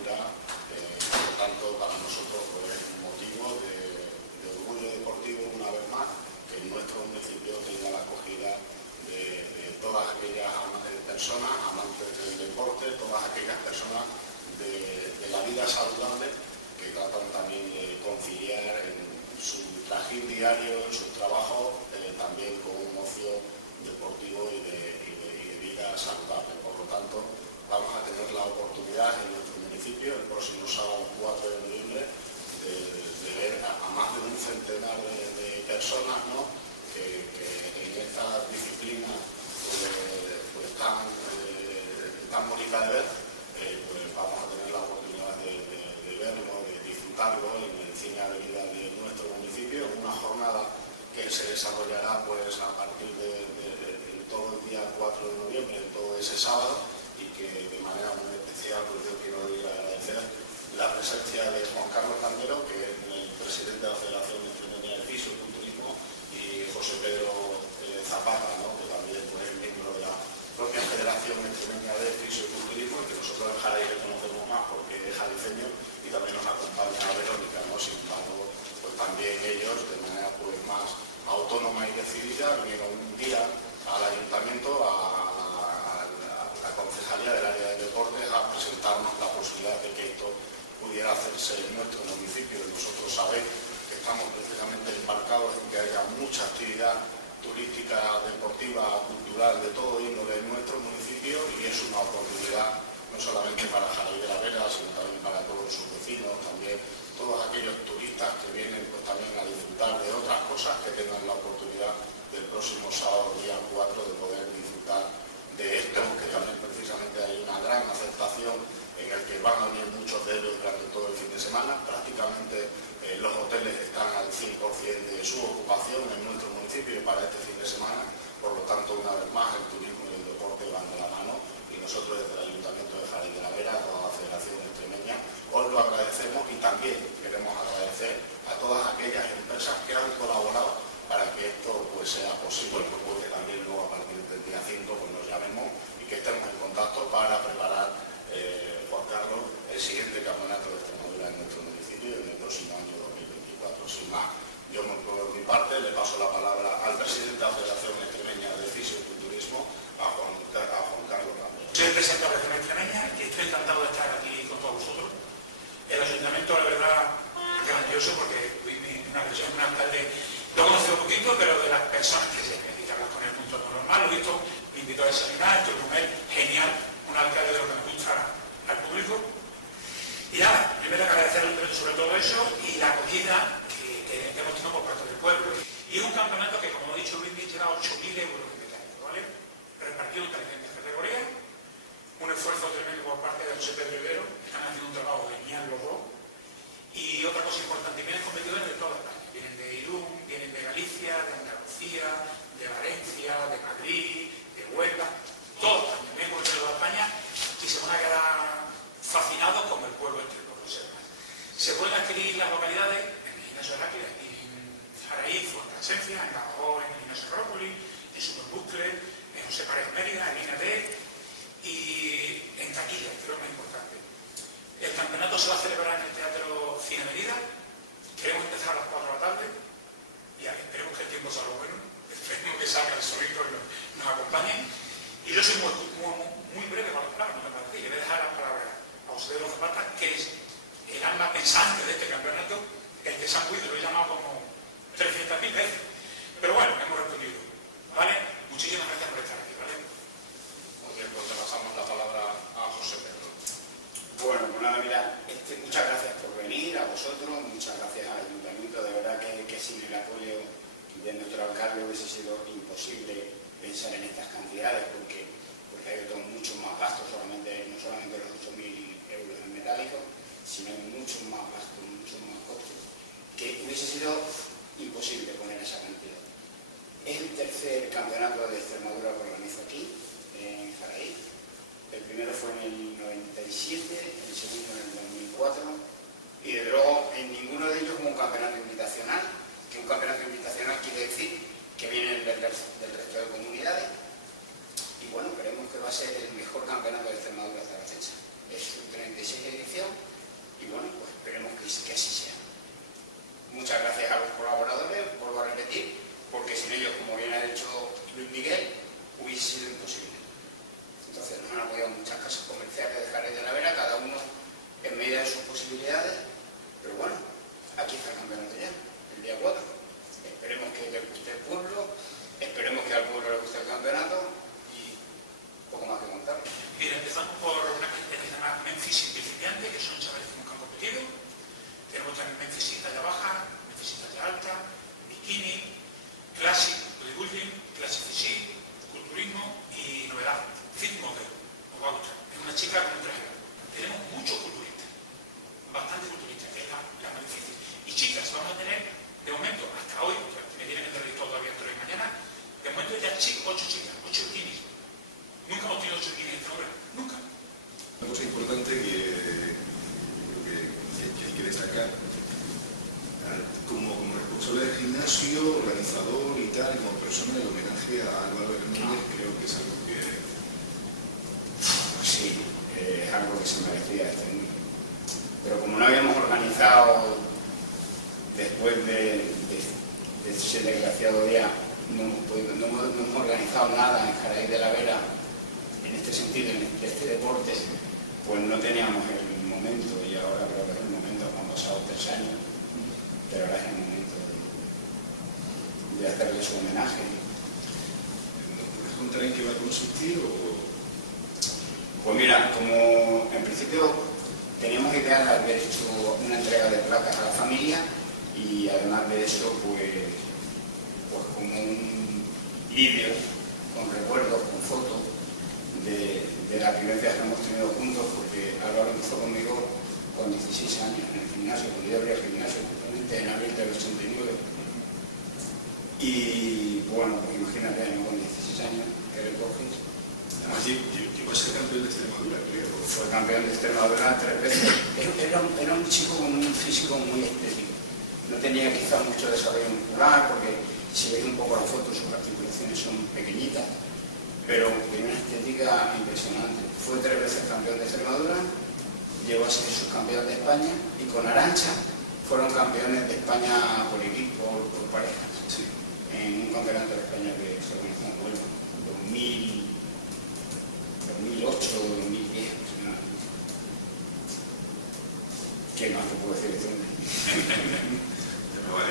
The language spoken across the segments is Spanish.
Extremadura. Por lo tanto, para nosotros pues, es un motivo de orgullo deportivo, una vez más, que nuestro municipio tenga la acogida de todas aquellas personas amantes del deporte, todas aquellas personas de la vida saludable que tratan también de conciliar en su trajín diario, en su trabajo, también con un ocio deportivo y de vida saludable. Por lo tanto, vamos a tener la oportunidad en nuestro municipio el próximo sábado 4 de noviembre de ver a más de un centenar de personas, ¿no?, que en esta disciplina pues tan bonita de ver, pues vamos a tener la oportunidad de verlo, de disfrutarlo en el cine de vida de nuestro municipio, en una jornada que se desarrollará pues a partir de todo el día 4 de noviembre, todo ese sábado, y que de manera muy especial pues yo quiero agradecer la presencia de Juan Carlos Candero, que es el presidente de la Federación Extremeña de Fisioculturismo, y José Pedro Zapata, ¿no?, que también pues, es miembro de la propia Federación Extremeña de Fisioculturismo, y que nosotros en Jaén le conocemos más porque es jalisceño, y también nos acompaña Verónica, ¿no?, sin embargo, pues también ellos de manera pues, más autónoma y decidida vinieron un día al ayuntamiento, a la concejalía del área de deportes, a presentarnos la posibilidad de que esto pudiera hacerse en nuestro municipio. Nosotros sabéis que estamos precisamente embarcados en que haya mucha actividad turística, deportiva, cultural, de todo índole en nuestro municipio, y es una oportunidad no solamente para Jaén de la Vera, sino también para todos sus vecinos, también todos aquellos turistas que vienen pues, también a disfrutar de otras cosas, que tengan la oportunidad del próximo sábado día 4 de poder disfrutar de esto, que también precisamente hay una gran aceptación en el que van a venir muchos de ellos durante todo el fin de semana. Prácticamente los hoteles están al 100% de su ocupación en nuestro municipio para este fin de semana. Por lo tanto, una vez más, el turismo y el deporte van de la mano, y nosotros desde el Ayuntamiento de Jaén de la Vera, toda la Federación Extremeña, os lo agradecemos, y también queremos agradecer a todas aquellas empresas que han colaborado para que esto pues, sea posible, porque también luego a partir del día 5 pues, nos llamemos y que estemos en contacto para preparar, Juan Carlos, el siguiente campeonato de Extremadura en nuestro municipio en el próximo año 2024. Sin más, yo por mi parte le paso la palabra al presidente de la Federación Extremeña de Fisioculturismo, a Juan Carlos Ramos. Soy el presidente de la Federación Extremeña y estoy encantado de estar aquí con todos vosotros. El ayuntamiento, la verdad, grandioso, porque una persona, un alcalde, lo he conocido un poquito, pero de las personas que se necesitan hablar con él, un entorno normal, lo he visto, me invitó a desayunar, estoy con él, genial, un alcalde de lo que me gusta al público. Y nada, primero agradecerle sobre todo eso y la acogida que hemos tenido por parte del pueblo. Y es un campeonato que, como he dicho, llega a 8.000 euros de metálico, ¿vale? Repartido en diferentes categorías, un esfuerzo tremendo por parte de José Pedro Rivero, están haciendo un trabajo genial los dos. Y otra cosa importante, vienen competidores de toda España, vienen de Irún, vienen de Galicia, de Andalucía, de Valencia, de Madrid, de Huelva, todos también vienen por toda España, y se van a quedar fascinados con el pueblo entre los demás. Se pueden adquirir las localidades en el Gimnasio Heráclida, aquí en Jaraíz, Fuentesencia, en Badajoz, en el Gimnasio Rópoli, en Superbucle, en José Párez Mérida, en INAD y en taquilla, creo que es importante. El campeonato se va a celebrar en el Teatro Cine Mérida. Queremos empezar a las 4 de la tarde y esperemos que el tiempo salga bueno, esperemos que salga el solito y nos acompañen. Y yo soy muy breve para las palabras, no me parece. Le voy a dejar las palabras a José de los Zapata, que es el alma pensante de este campeonato, el que se ha cuidado, lo he llamado como 300.000 veces. Pero bueno, hemos respondido. ¿Vale? Muchísimas gracias por estar aquí, ¿vale? Muy bien, pues le pasamos la palabra a José Pedro. Bueno, pues nada, mira, muchas gracias por venir, a vosotros, muchas gracias al Ayuntamiento. De verdad que sin el apoyo de nuestro alcalde hubiese sido imposible pensar en estas cantidades, porque hay otros muchos más gastos, no solamente los 8.000 euros en metálico, sino hay muchos más gastos, muchos más costos, que hubiese sido imposible poner esa cantidad. Es el tercer campeonato de Extremadura que organizo aquí, en Jaraíz. El primero fue en el 97, el segundo en el 2004, y de luego en ninguno de ellos como un campeonato invitacional, que un campeonato invitacional quiere decir que vienen del resto de comunidades, y bueno, creemos que va a ser el mejor campeonato de Extremadura hasta la fecha. Es su 36 edición persona, el homenaje a Álvaro Hernández, creo que es algo que... Sí, es algo que se merecía este año. Pero como no habíamos organizado después de ese desgraciado día, no hemos organizado nada en Jaraíz de la Vera en este sentido, en este deporte, pues no teníamos el momento, y ahora creo que es el momento, han pasado 3 años, pero ahora es el momento de hacerle su homenaje. ¿Nos puedes contar en qué va a consistir? Pues mira, como en principio teníamos idea de haber hecho una entrega de placas a la familia, y además de eso, pues como un vídeo con recuerdos, con fotos de las vivencias que hemos tenido juntos, porque Álvaro empezó conmigo con 16 años en el gimnasio, cuando yo abrí el gimnasio, justamente en abril del 89. Y bueno, pues imagínate, ¿no? Con 16 años, que le coges. Además, llegó a ser campeón de Extremadura, creo. Fue campeón de Extremadura 3 veces. Era un chico con un físico muy estético. No tenía quizá mucho desarrollo muscular, porque si veis un poco la foto, sus articulaciones son pequeñitas, pero tiene una estética impresionante. Fue 3 veces campeón de Extremadura, llegó a ser subcampeón de España, y con Arantxa fueron campeones de España por equipo, por parejas, Sí. en un campeonato de España que se organizó en Huelva, 2008, 2010 aproximadamente. ¿Qué más te puedo decir de este hombre?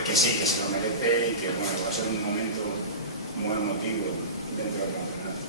Que sí, que se lo merece, y que bueno, va a ser un momento muy emotivo dentro del campeonato.